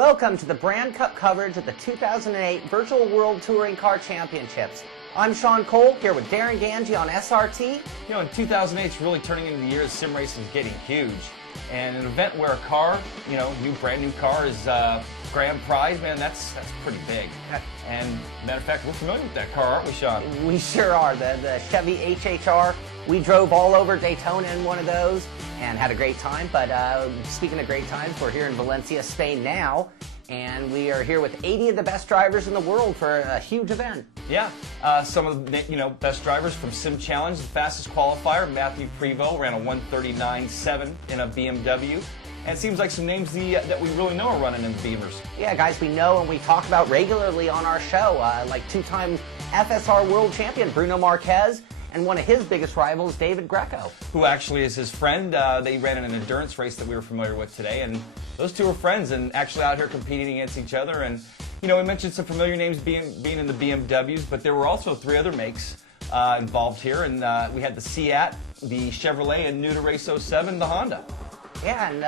Welcome to the Brand Cup coverage of the 2008 Virtual World Touring Car Championships. I'm Sean Cole, here with Darren Ganji on SRT. You know, in 2008, it's really turning into the year as sim racing is getting huge. And an event where a car, brand new car is grand prize, man, that's pretty big. And matter of fact, we're familiar with that car, aren't we, Sean? We sure are. The Chevy HHR. We drove all over Daytona in one of those and had a great time. But speaking of great times, we're here in Valencia, Spain now. And we are here with 80 of the best drivers in the world for a huge event. Yeah, some of the best drivers from Sim Challenge. The fastest qualifier, Matthew Prevost, ran a 1:39.7 in a BMW. And it seems like some names that we really know are running in the Beamers. Yeah, guys, we know and we talk about regularly on our show, like two-time FSR world champion Bruno Marquez and one of his biggest rivals, David Greco. Who actually is his friend. They ran an endurance race that we were familiar with today, and those two are friends and actually out here competing against each other. And we mentioned some familiar names being in the BMWs, but there were also three other makes involved here, and we had the Seat, the Chevrolet, and new to race 07, the Honda. Yeah, and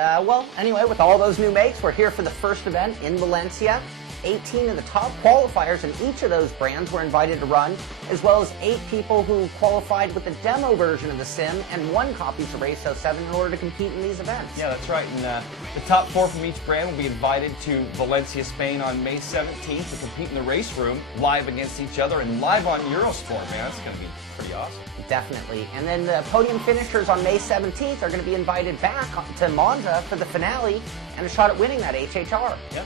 anyway, with all those new makes, we're here for the first event in Valencia. 18 of the top qualifiers in each of those brands were invited to run, as well as 8 people who qualified with the demo version of the sim and won copies of Race 07 in order to compete in these events. Yeah, that's right. And the top 4 from each brand will be invited to Valencia, Spain on May 17th to compete in the race room, live against each other and live on Eurosport. Man, that's going to be pretty awesome. Definitely. And then the podium finishers on May 17th are going to be invited back to Monza for the finale and a shot at winning that HHR. Yep.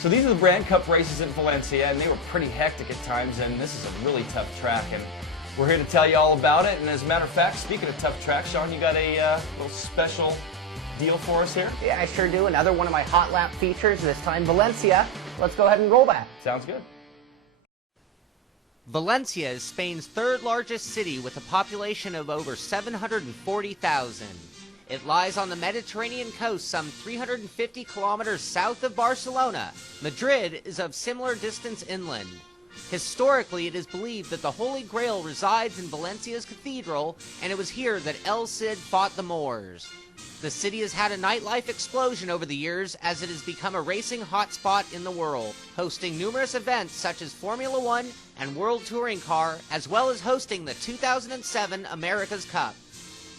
So these are the Brand Cup races in Valencia, and they were pretty hectic at times, and this is a really tough track, and we're here to tell you all about it. And as a matter of fact, speaking of tough tracks, Sean, you got a little special deal for us here? Yeah, I sure do. Another one of my hot lap features, this time Valencia. Let's go ahead and roll that. Sounds good. Valencia is Spain's third largest city with a population of over 740,000. It lies on the Mediterranean coast some 350 kilometers south of Barcelona. Madrid is of similar distance inland. Historically, it is believed that the Holy Grail resides in Valencia's cathedral, and it was here that El Cid fought the Moors. The city has had a nightlife explosion over the years as it has become a racing hotspot in the world, hosting numerous events such as Formula One and World Touring Car, as well as hosting the 2007 America's Cup.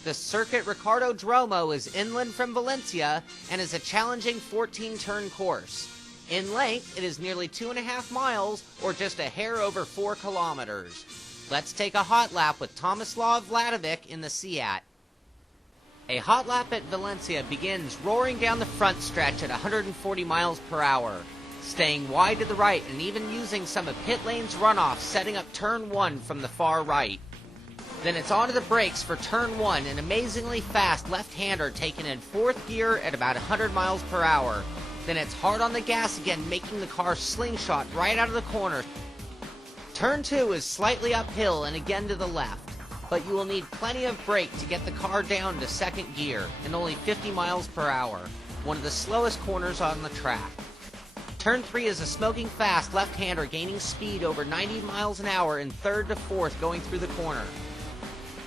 The Circuit Ricardo Dromo is inland from Valencia and is a challenging 14-turn course. In length, it is nearly 2.5 miles, or just a hair over 4 kilometers. Let's take a hot lap with Tomislav Vladovic in the Seat. A hot lap at Valencia begins roaring down the front stretch at 140 miles per hour, staying wide to the right and even using some of pit lane's runoff, setting up turn 1 from the far right. Then it's onto the brakes for turn 1, an amazingly fast left-hander taken in 4th gear at about 100 miles per hour. Then it's hard on the gas again, making the car slingshot right out of the corner. Turn 2 is slightly uphill and again to the left, but you will need plenty of brake to get the car down to 2nd gear and only 50 miles per hour, one of the slowest corners on the track. Turn 3 is a smoking fast left-hander gaining speed over 90 miles an hour in 3rd to 4th going through the corner.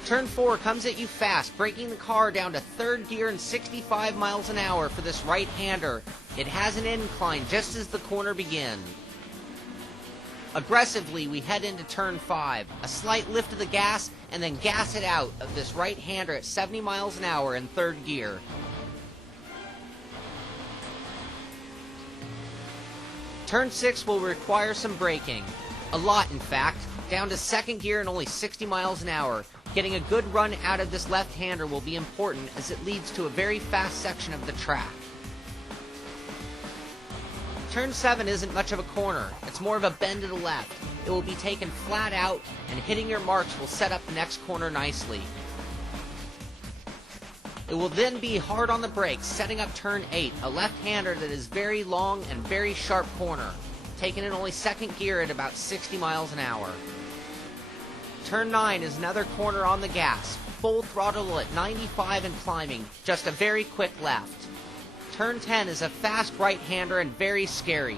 Turn 4 comes at you fast, breaking the car down to 3rd gear and 65 miles an hour for this right-hander. It has an incline just as the corner begins. Aggressively, we head into turn 5, a slight lift of the gas, and then gas it out of this right-hander at 70 miles an hour in 3rd gear. Turn 6 will require some braking. A lot, in fact. Down to 2nd gear and only 60 miles an hour. Getting a good run out of this left-hander will be important as it leads to a very fast section of the track. Turn 7 isn't much of a corner. It's more of a bend to the left. It will be taken flat out, and hitting your marks will set up the next corner nicely. It will then be hard on the brakes, setting up turn 8, a left-hander that is very long and very sharp corner, taken in only 2nd gear at about 60 miles an hour. Turn 9 is another corner on the gas, full throttle at 95 and climbing, just a very quick left. Turn 10 is a fast right-hander and very scary.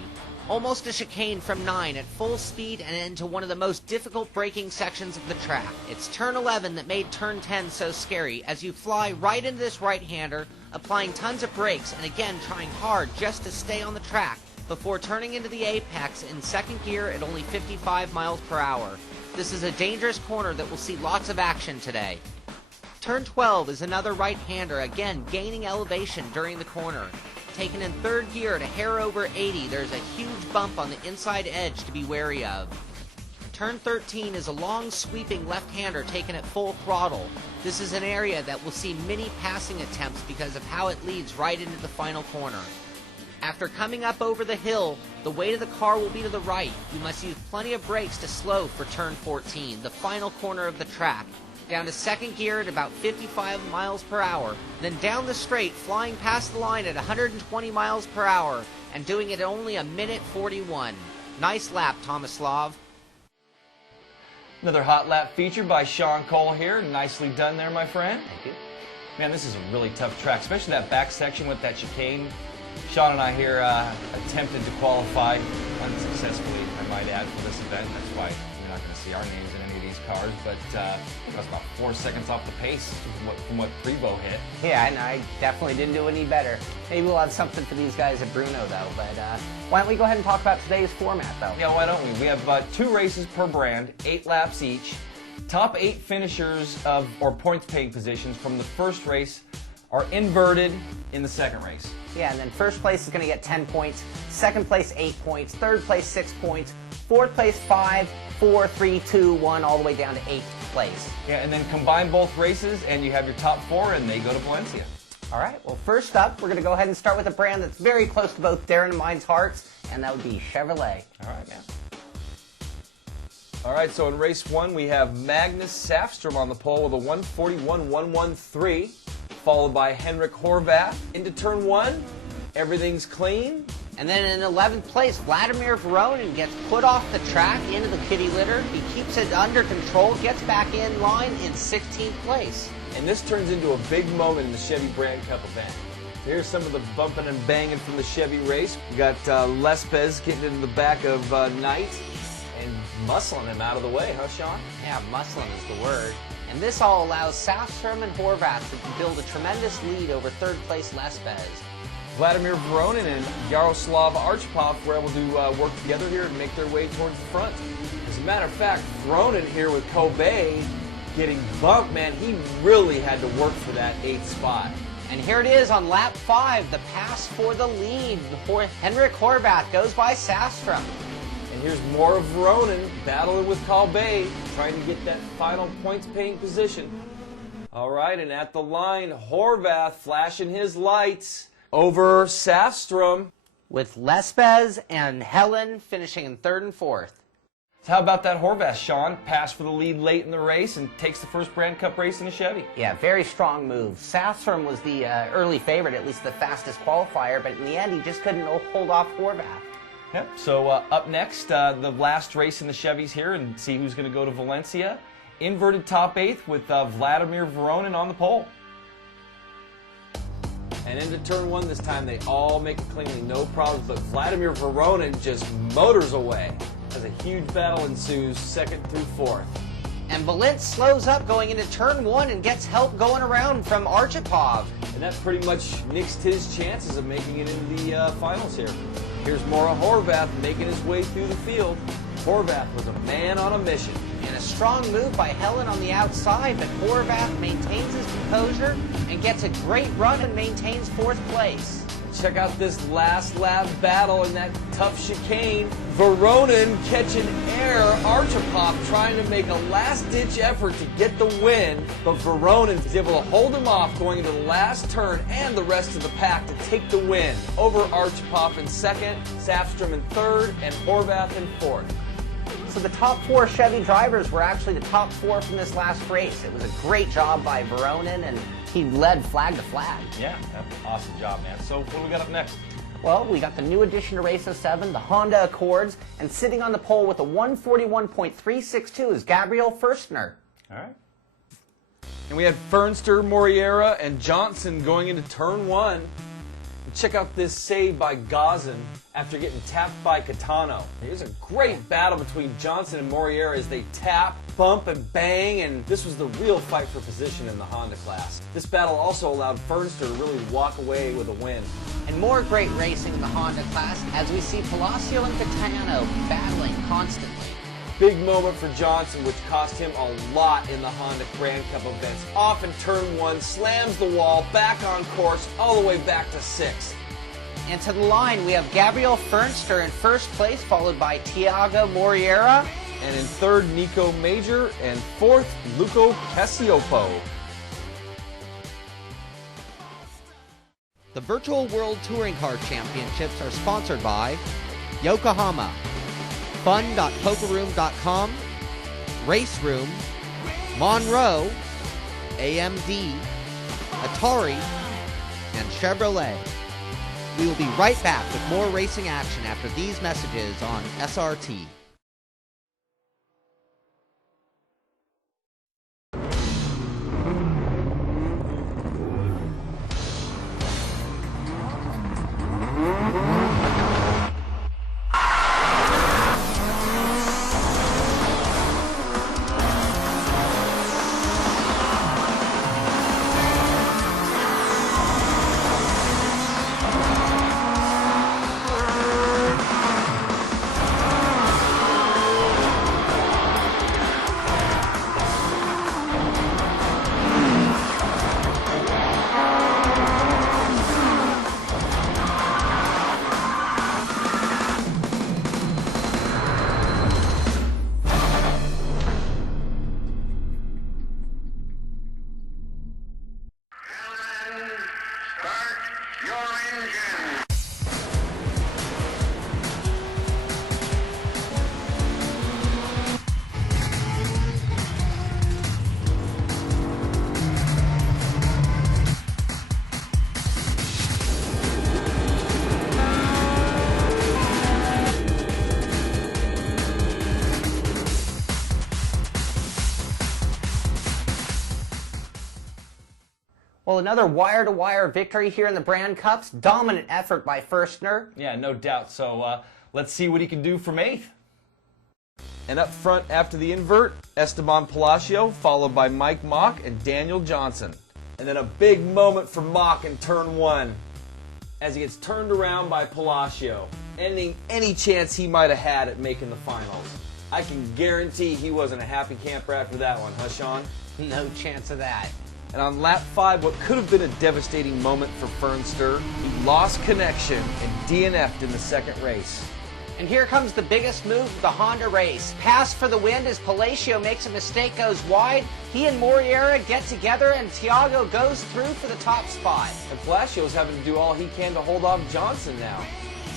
Almost a chicane from 9 at full speed and into one of the most difficult braking sections of the track. It's turn 11 that made turn 10 so scary, as you fly right into this right-hander, applying tons of brakes and again trying hard just to stay on the track before turning into the apex in second gear at only 55 miles per hour. This is a dangerous corner that will see lots of action today. Turn 12 is another right-hander, again gaining elevation during the corner. Taken in third gear at a hair over 80, there's a huge bump on the inside edge to be wary of. Turn 13 is a long sweeping left-hander taken at full throttle. This is an area that will see many passing attempts because of how it leads right into the final corner. After coming up over the hill, the weight of the car will be to the right. You must use plenty of brakes to slow for turn 14, the final corner of the track. Down to second gear at about 55 miles per hour, then down the straight, flying past the line at 120 miles per hour, and doing it at only a minute 41. Nice lap, Tomislav. Another hot lap feature by Sean Cole here. Nicely done there, my friend. Thank you. Man, this is a really tough track, especially that back section with that chicane. Sean and I here attempted to qualify unsuccessfully, I might add, for this event. That's why you're not going to see our names in any of these cars, but I think I was about 4 seconds off the pace from what Prevo hit. Yeah, and I definitely didn't do any better. Maybe we'll have something for these guys at Bruno, though. But why don't we go ahead and talk about today's format, though? Yeah, why don't we? We have 2 races per brand, 8 laps each. Top 8 finishers or points-paying positions from the first race are inverted in the second race. Yeah, and then first place is going to get 10 points, second place 8 points, third place 6 points, fourth place 5, 4, 3, 2, 1, all the way down to 8th place. Yeah, and then combine both races, and you have your top 4, and they go to Valencia. All right, well, first up, we're going to go ahead and start with a brand that's very close to both Darren and mine's hearts, and that would be Chevrolet. All right, man. All right, so in race 1, we have Magnus Safstrom on the pole with a 141.113. Followed by Henrik Horvath. Into turn 1, everything's clean. And then in 11th place, Vladimir Voronin gets put off the track into the kitty litter. He keeps it under control, gets back in line in 16th place. And this turns into a big moment in the Chevy Brand Cup event. Here's some of the bumping and banging from the Chevy race. We got Lespez getting into the back of Knight and muscling him out of the way, huh, Sean? Yeah, muscling is the word. And this all allows Safstrom and Horvath to build a tremendous lead over third place Lespez. Vladimir Voronin and Yaroslav Archipov were able to work together here and make their way towards the front. As a matter of fact, Voronin here with Kobe getting bumped, man, he really had to work for that 8th spot. And here it is on lap 5, the pass for the lead. Henrik Horvath goes by Safstrom. And here's more of Voronin battling with Kalbe, trying to get that final points-paying position. All right, and at the line, Horvath flashing his lights over Safstrom. With Lespez and Helen finishing in 3rd and 4th. So how about that Horvath, Sean? Pass for the lead late in the race and takes the first Brand Cup race in a Chevy. Yeah, very strong move. Safstrom was the early favorite, at least the fastest qualifier, but in the end, he just couldn't hold off Horvath. Yep. So up next, the last race in the Chevys here, and see who's going to go to Valencia. Inverted top 8th with Vladimir Voronin on the pole. And into turn 1 this time, they all make it cleanly, no problems. But Vladimir Voronin just motors away as a huge battle ensues, 2nd through 4th. And Valent slows up going into turn 1 and gets help going around from Archipov. And that pretty much nixed his chances of making it into the finals here. Here's Mora Horvath making his way through the field. Horvath was a man on a mission. And a strong move by Helen on the outside, but Horvath maintains his composure and gets a great run and maintains 4th place. Check out this last lap battle in that tough chicane. Voronin catching air. Archipov trying to make a last-ditch effort to get the win, but Voronin is able to hold him off going into the last turn and the rest of the pack to take the win over Archipov in 2nd, Safstrom in 3rd, and Horvath in 4th. So the top 4 Chevy drivers were actually the top 4 from this last race. It was a great job by Voronin, and he led flag to flag. Yeah, awesome job, man. So what do we got up next? Well, we got the new addition to Race 07, the Honda Accords, and sitting on the pole with a 141.362 is Gabriel Furstner. All right. And we had Fernster, Moriera, and Johnson going into turn 1. Check out this save by Gazin after getting tapped by Catano. Here's a great battle between Johnson and Moriera as they tap, bump, and bang, and this was the real fight for position in the Honda class. This battle also allowed Fernster to really walk away with a win. And more great racing in the Honda class as we see Palacio and Catano battling constantly. Big moment for Johnson, which cost him a lot in the Honda Grand Cup events. Off in turn 1, slams the wall, back on course, all the way back to 6th. And to the line, we have Gabriel Fernster in first place, followed by Tiago Moriera. And in third, Nico Major, and fourth, Luco Casiopo. The Virtual World Touring Car Championships are sponsored by Yokohama, fun.pokeroom.com, Race Room, Monroe, AMD, Atari, and Chevrolet. We will be right back with more racing action after these messages on SRT. Well, another wire-to-wire victory here in the Brand Cups. Dominant effort by Fernster. Yeah, no doubt. So let's see what he can do from 8th. And up front after the invert, Esteban Palacio, followed by Mike Mock and Daniel Johnson. And then a big moment for Mock in turn 1 as he gets turned around by Palacio, ending any chance he might have had at making the finals. I can guarantee he wasn't a happy camper after that one, huh, Sean? No chance of that. And on lap 5, what could have been a devastating moment for Fernster, he lost connection and DNF'd in the second race. And here comes the biggest move of the Honda race. Pass for the win as Palacio makes a mistake, goes wide. He and Moriera get together and Tiago goes through for the top spot. And Palacio's having to do all he can to hold off Johnson now.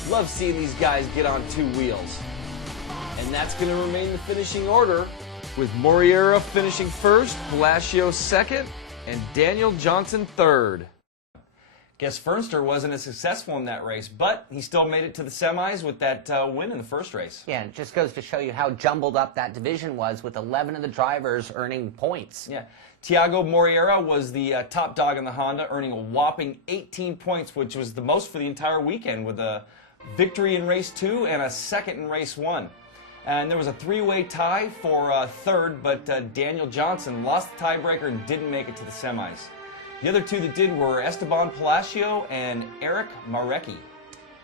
Love seeing these guys get on 2 wheels. And that's going to remain the finishing order, with Moriera finishing first, Palacio second, and Daniel Johnson third. Guess Fernster wasn't as successful in that race, but he still made it to the semis with that win in the first race. Yeah, it just goes to show you how jumbled up that division was, with 11 of the drivers earning points. Yeah, Tiago Moriera was the top dog in the Honda, earning a whopping 18 points, which was the most for the entire weekend, with a victory in race 2 and a second in race 1. And there was a 3-way tie for third, but Daniel Johnson lost the tiebreaker and didn't make it to the semis. The other 2 that did were Esteban Palacio and Eric Marecki.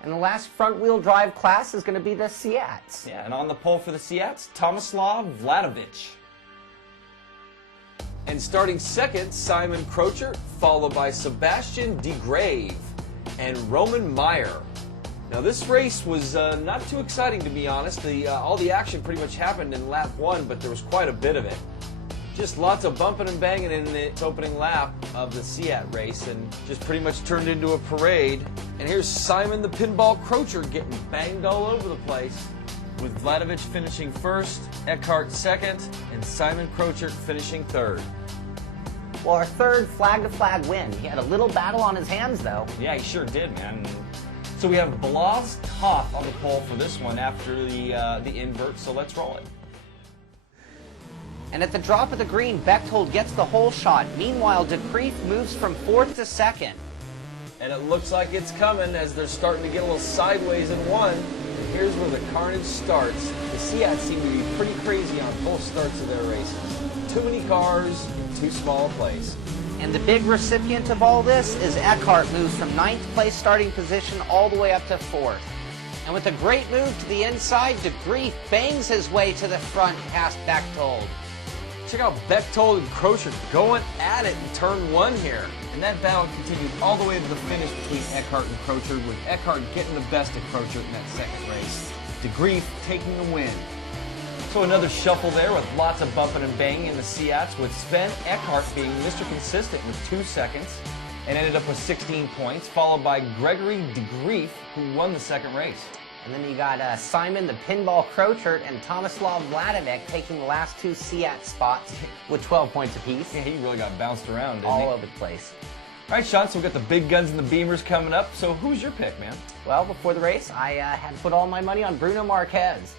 And the last front-wheel drive class is going to be the Seats. Yeah, and on the pole for the Seats, Tomislav Vladovic. And starting second, Simon Krocher, followed by Sebastian DeGrave and Roman Meyer. Now this race was not too exciting, to be honest. All the action pretty much happened in lap 1, but there was quite a bit of it. Just lots of bumping and banging in its opening lap of the Seat race, and just pretty much turned into a parade. And here's Simon the Pinball Krocher getting banged all over the place, with Vladovic finishing first, Eckhart second, and Simon Krocher finishing third. Well, our third flag-to-flag win. He had a little battle on his hands, though. Yeah, he sure did, man. So we have Blas Toth on the pole for this one after the invert, so let's roll it. And at the drop of the green, Bechtold gets the hole shot. Meanwhile, Decreef moves from 4th to 2nd. And it looks like it's coming as they're starting to get a little sideways in one. And here's where the carnage starts. The Seats seem to be pretty crazy on both starts of their races. Too many cars, too small a place. And the big recipient of all this is Eckhart, moves from 9th place starting position all the way up to 4th. And with a great move to the inside, DeGrief bangs his way to the front past Bechtold. Check out Bechtold and Crocher going at it in turn 1 here. And that battle continued all the way to the finish between Eckhart and Crocher, with Eckhart getting the best of Crocher in that second race. DeGrief taking the win. So another shuffle there with lots of bumping and banging in the Seats, with Sven Eckhart being Mr. Consistent with 2 seconds and ended up with 16 points, followed by Gregory DeGrief, who won the second race. And then you got Simon the Pinball Crochert and Tomislav Vladevic taking the last 2 Seat spots with 12 points apiece. Yeah, he really got bounced around, didn't he? All over the place. All right, Sean, so we've got the big guns and the Beamers coming up. So who's your pick, man? Well, before the race, I had put all my money on Bruno Marquez.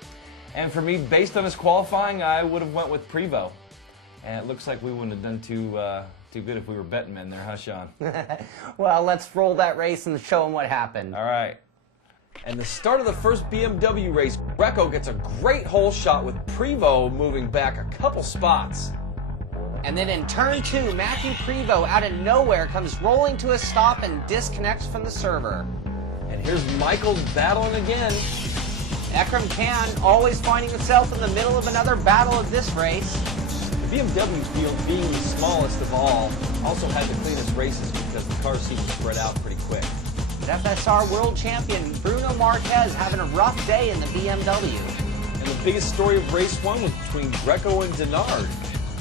And for me, based on his qualifying, I would have went with Prevost. And it looks like we wouldn't have done too good if we were betting men there, huh, Sean? Well, let's roll that race and show them what happened. All right. And the start of the first BMW race, Greco gets a great hole shot with Prevost moving back a couple spots. And then in turn 2, Matthew Prevost out of nowhere comes rolling to a stop and disconnects from the server. And here's Michael battling again. Ekram Can always finding itself in the middle of another battle of this race. The BMW field, being the smallest of all, also had the cleanest races because the cars seem to spread out pretty quick. But FSR World Champion Bruno Marquez having a rough day in the BMW. And the biggest story of race 1 was between Greco and Denard.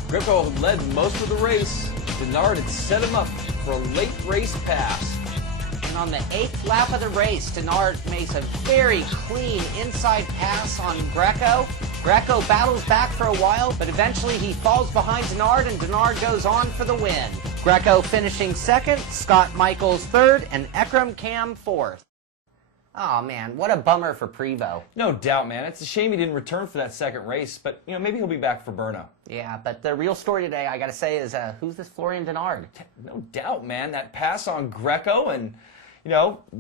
Greco led most of the race. Denard had set him up for a late race pass. And on the 8th lap of the race, Denard makes a very clean inside pass on Greco. Greco battles back for a while, but eventually he falls behind Denard, and Denard goes on for the win. Greco finishing 2nd, Scott Michaels 3rd, and Ekram Cam 4th. Oh man, what a bummer for Prevost. No doubt, man. It's a shame he didn't return for that second race, but maybe he'll be back for Brno. Yeah, but the real story today, I gotta say, is who's this Florian Denard? No doubt, man. That pass on Greco, and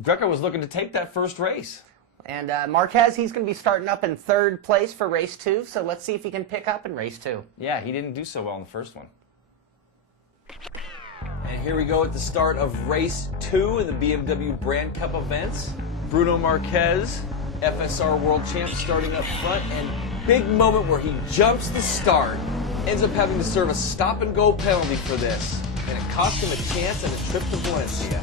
Greco was looking to take that first race. And Marquez, he's going to be starting up in 3rd place for race 2, so let's see if he can pick up in race 2. Yeah, he didn't do so well in the first one. And here we go at the start of race 2 in the BMW Brand Cup events. Bruno Marquez, FSR World Champ, starting up front, and big moment where he jumps the start. Ends up having to serve a stop-and-go penalty for this, and it cost him a chance at a trip to Valencia.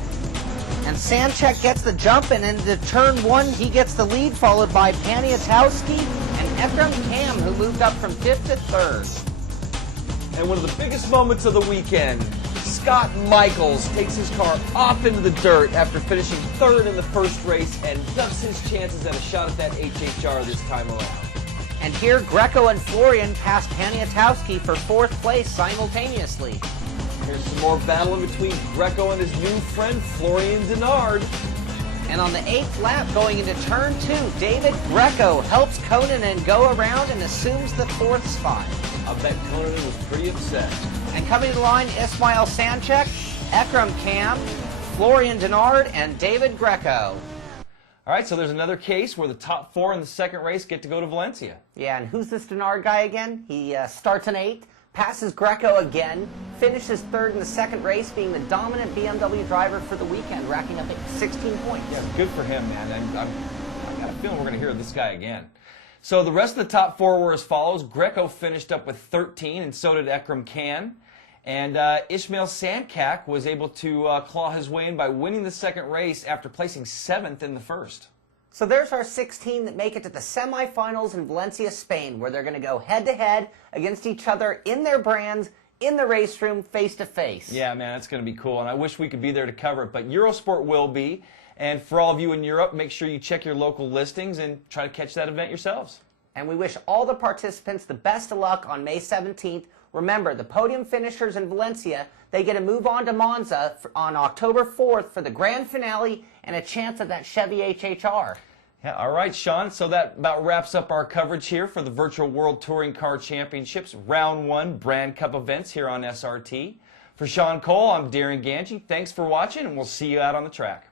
And Sanchek gets the jump, and into turn 1, he gets the lead, followed by Paniatowski and Ekram Cam, who moved up from 5th to 3rd. And one of the biggest moments of the weekend, Scott Michaels takes his car off into the dirt after finishing 3rd in the first race and ducks his chances at a shot at that HHR this time around. And here, Greco and Florian pass Paniatowski for 4th place simultaneously. Here's some more battle in between Greco and his new friend, Florian Denard. And on the 8th lap, going into turn 2, David Greco helps Konanen go around and assumes the 4th spot. I bet Konanen was pretty upset. And coming to the line, Ismail Sanchek, Ekram Cam, Florian Denard, and David Greco. All right, so there's another case where the top 4 in the second race get to go to Valencia. Yeah, and who's this Denard guy again? He starts in 8th, passes Greco again, finishes 3rd in the second race, being the dominant BMW driver for the weekend, racking up 16 points. Yeah, good for him, man. I got a feeling we're going to hear this guy again. So the rest of the top 4 were as follows. Greco finished up with 13, and so did Ekram Can. And Ismail Sankak was able to claw his way in by winning the second race after placing 7th in the first. So there's our 16 that make it to the semifinals in Valencia, Spain, where they're going to go head-to-head against each other in their brands, in the race room, face-to-face. Yeah, man, that's going to be cool, and I wish we could be there to cover it, but Eurosport will be. And for all of you in Europe, make sure you check your local listings and try to catch that event yourselves. And we wish all the participants the best of luck on May 17th. Remember, the podium finishers in Valencia, they get to move on to Monza on October 4th for the grand finale and a chance at that Chevy HHR. Yeah, all right, Sean. So that about wraps up our coverage here for the Virtual World Touring Car Championships Round 1 Brand Cup events here on SRT. For Sean Cole, I'm Darren Ganji. Thanks for watching, and we'll see you out on the track.